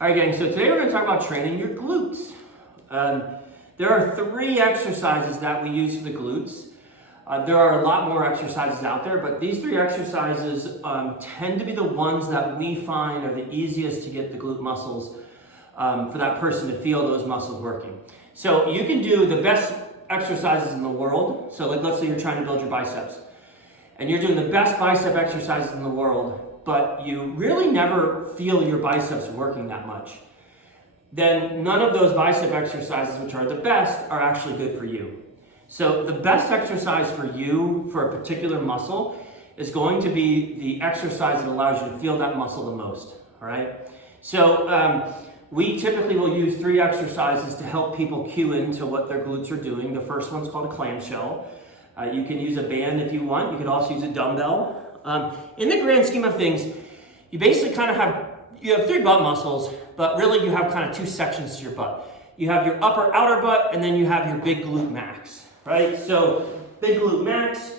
All right, gang, so today we're going to talk about training your glutes. There are 3 exercises that we use for the glutes. There are a lot more exercises out there, but these 3 exercises tend to be the ones that we find are the easiest to get the glute muscles for that person to feel those muscles working. So you can do the best exercises in the world. So like, let's say you're trying to build your biceps, and you're doing the best bicep exercises in the world, but you really never feel your biceps working that much. Then none of those bicep exercises, which are the best, are actually good for you. So the best exercise for you for a particular muscle is going to be the exercise that allows you to feel that muscle the most, all right? So we typically will use 3 exercises to help people cue into what their glutes are doing. The first one's called a clamshell. You can use a band if you want. You can also use a dumbbell. In the grand scheme of things, you basically kind of have 3 butt muscles, but really you have kind of 2 sections to your butt. You have your upper outer butt, and then you have your big glute max, right? So big glute max,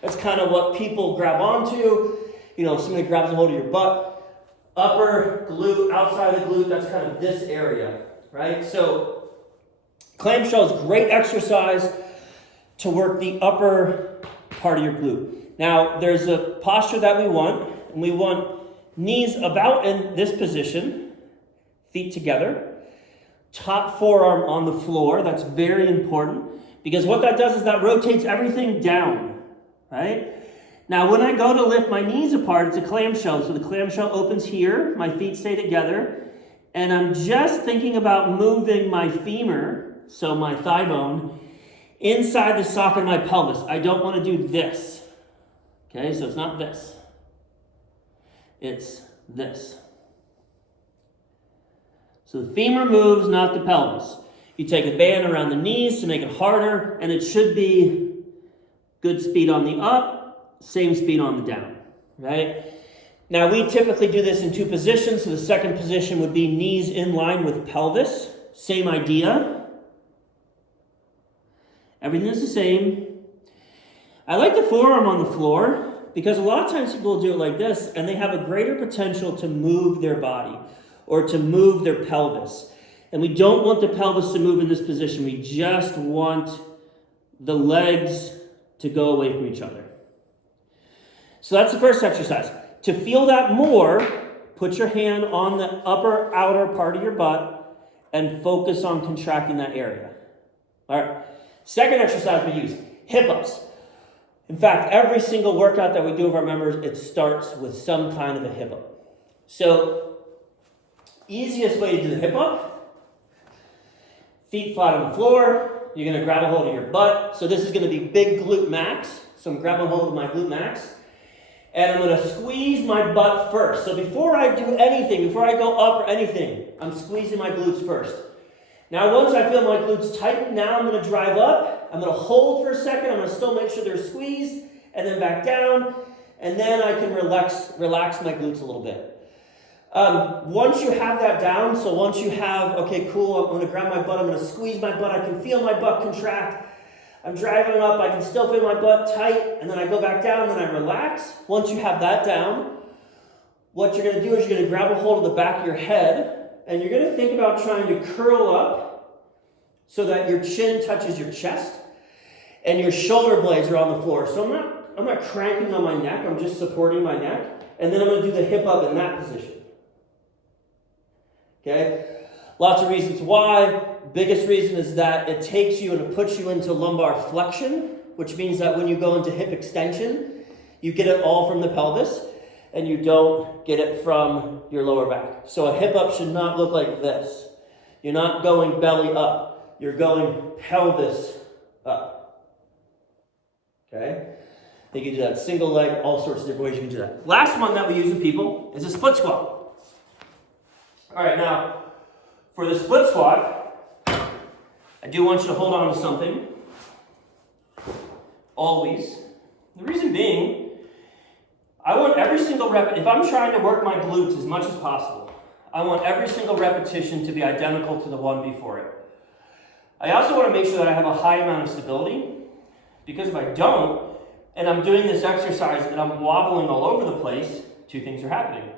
that's kind of what people grab onto. You know, if somebody grabs a hold of your butt, upper glute, outside of the glute, that's kind of this area, right? So clamshell is great exercise to work the upper part of your glute. Now, there's a posture that we want, and we want knees about in this position, feet together, top forearm on the floor. That's very important, because what that does is that rotates everything down, right? Now, when I go to lift my knees apart, it's a clamshell. So the clamshell opens here, my feet stay together, and I'm just thinking about moving my femur, so my thigh bone, inside the socket of my pelvis. I don't want to do this. Okay, so it's not this. It's this. So the femur moves, not the pelvis. You take a band around the knees to make it harder, and it should be good speed on the up, same speed on the down, right? Now we typically do this in 2 positions. So the second position would be knees in line with pelvis. Same idea. Everything is the same. I like the forearm on the floor because a lot of times people do it like this and they have a greater potential to move their body or to move their pelvis. And we don't want the pelvis to move in this position. We just want the legs to go away from each other. So that's the first exercise. To feel that more, put your hand on the upper outer part of your butt and focus on contracting that area. All right. Second exercise we use, hip-ups. In fact, every single workout that we do with our members, it starts with some kind of a hip-up. So, easiest way to do the hip-up, feet flat on the floor, you're going to grab a hold of your butt. So this is going to be big glute max. So I'm grabbing a hold of my glute max. And I'm going to squeeze my butt first. So before I do anything, before I go up or anything, I'm squeezing my glutes first. Now, once I feel my glutes tighten, now I'm going to drive up. I'm going to hold for a second. I'm going to still make sure they're squeezed, and then back down. And then I can relax my glutes a little bit. Once you have that down, so once you have, okay, cool, I'm going to grab my butt. I'm going to squeeze my butt. I can feel my butt contract. I'm driving up. I can still feel my butt tight. And then I go back down, and then I relax. Once you have that down, what you're going to do is you're going to grab a hold of the back of your head. And you're going to think about trying to curl up so that your chin touches your chest and your shoulder blades are on the floor. So I'm not cranking on my neck. I'm just supporting my neck. And then I'm going to do the hip up in that position. Okay? Lots of reasons why. Biggest reason is that it takes you and it puts you into lumbar flexion, which means that when you go into hip extension, you get it all from the pelvis. And you don't get it from your lower back. So a hip up should not look like this. You're not going belly up. You're going pelvis up. Okay? You can do that single leg, all sorts of different ways you can do that. Last one that we use with people is a split squat. All right, now, for the split squat, I do want you to hold on to something. Always. The reason being, I want every single rep, if I'm trying to work my glutes as much as possible, I want every single repetition to be identical to the one before it. I also want to make sure that I have a high amount of stability, because if I don't, and I'm doing this exercise and I'm wobbling all over the place, 2 things are happening.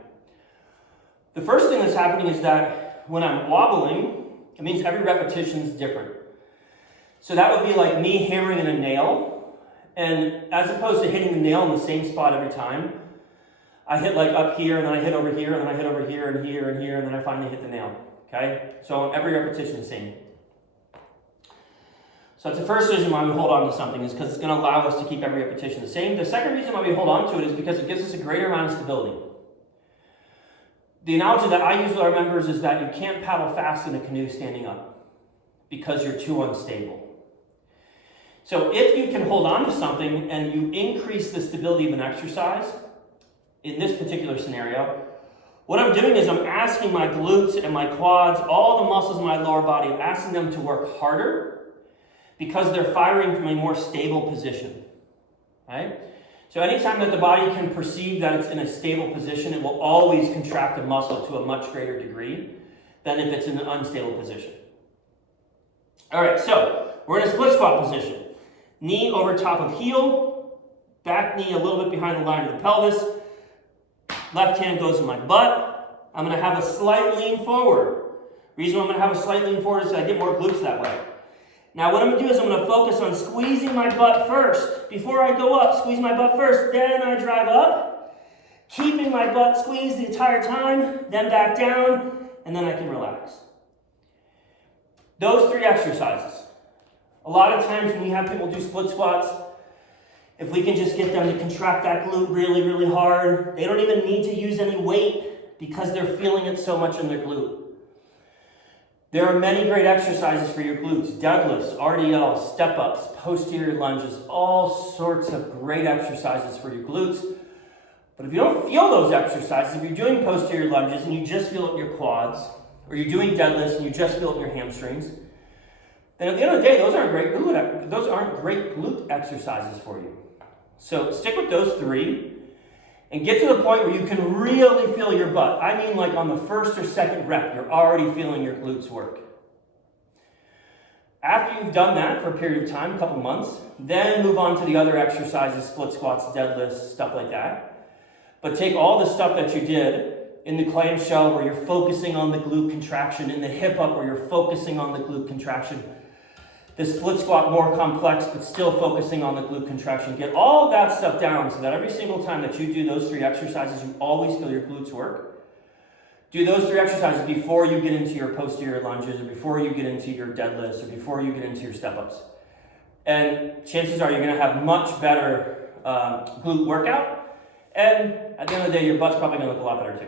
The first thing that's happening is that when I'm wobbling, it means every repetition is different. So that would be like me hammering in a nail, and as opposed to hitting the nail in the same spot every time, I hit like up here, and then I hit over here, and then I hit over here, and here, and here, and then I finally hit the nail, okay? So every repetition is the same. So that's the first reason why we hold on to something, is because it's going to allow us to keep every repetition the same. The second reason why we hold on to it is because it gives us a greater amount of stability. The analogy that I use with our members is that you can't paddle fast in a canoe standing up because you're too unstable. So if you can hold on to something and you increase the stability of an exercise, in this particular scenario, what I'm doing is I'm asking my glutes and my quads, all the muscles in my lower body, I'm asking them to work harder because they're firing from a more stable position, right? So anytime that the body can perceive that it's in a stable position, it will always contract a muscle to a much greater degree than if it's in an unstable position. All right, so we're in a split squat position. Knee over top of heel, back knee a little bit behind the line of the pelvis, left hand goes in my butt. I'm going to have a slight lean forward. Reason why I'm going to have a slight lean forward is I get more glutes that way. Now what I'm going to do is I'm going to focus on squeezing my butt first. Before I go up, squeeze my butt first, then I drive up, keeping my butt squeezed the entire time, then back down, and then I can relax. Those three exercises. A lot of times when we have people do split squats, if we can just get them to contract that glute really, really hard, they don't even need to use any weight because they're feeling it so much in their glute. There are many great exercises for your glutes. Deadlifts, RDLs, step-ups, posterior lunges, all sorts of great exercises for your glutes. But if you don't feel those exercises, if you're doing posterior lunges and you just feel it in your quads, or you're doing deadlifts and you just feel it in your hamstrings, then at the end of the day, those aren't great glute exercises for you. So stick with those three and get to the point where you can really feel your butt. I mean, like on the first or second rep, you're already feeling your glutes work. After you've done that for a period of time, a couple months, then move on to the other exercises, split squats, deadlifts, stuff like that. But take all the stuff that you did in the clamshell where you're focusing on the glute contraction, in the hip up where you're focusing on the glute contraction, the split squat more complex, but still focusing on the glute contraction. Get all of that stuff down so that every single time that you do those three exercises, you always feel your glutes work. Do those three exercises before you get into your posterior lunges, or before you get into your deadlifts, or before you get into your step-ups. And chances are you're going to have much better glute workout. And at the end of the day, your butt's probably going to look a lot better too.